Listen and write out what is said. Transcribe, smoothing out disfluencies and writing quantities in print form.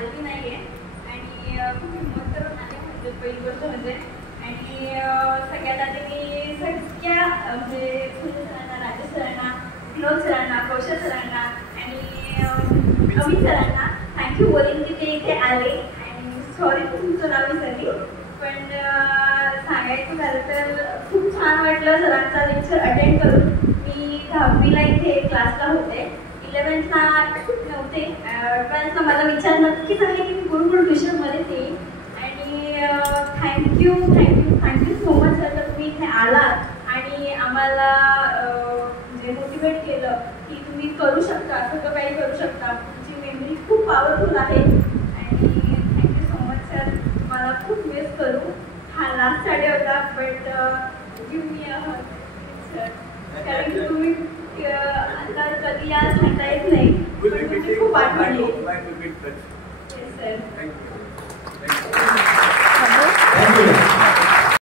आलेली नाही आहे आणि खूप हिंमत करून आले म्हणजे पहिली गोष्ट म्हणजे. आणि सगळ्यात आधी मी सगळ्या म्हणजे सुनील सरांना, राजेश सरांना, विनोद सरांना, कौशल सरांना आणि अमित सरांना थँक्यू बोलेन की ते इथे आले. आणि सॉरी तुमचं नाव विसरली, पण सांगायचं झालं तर खूप छान वाटलं सरांचा लेक्चर अटेंड करून. मी 10वीला इथे क्लासला होते, 11thला नव्हते. 12thला माझा विचार नक्कीच आहे की मी गुरुकुल ट्युशनमध्येच येईल. आणि थँक्यू सो मच सर तर तुम्ही इथे आलात आणि आम्हाला म्हणजे मोटिवेट केलं की तुम्ही करू शकता, सगळं काही करू शकता. तुमची मेमरी खूप पॉवरफुल आहे. आणि थँक्यू सो मच सर. मला खूप मिस करू. हा लास्ट साडे होता, but give me a sir, कारण की तुम्ही आता कधी या सांगता येत नाही, पण तुमची खूप आठवण येईल. Sir thank you.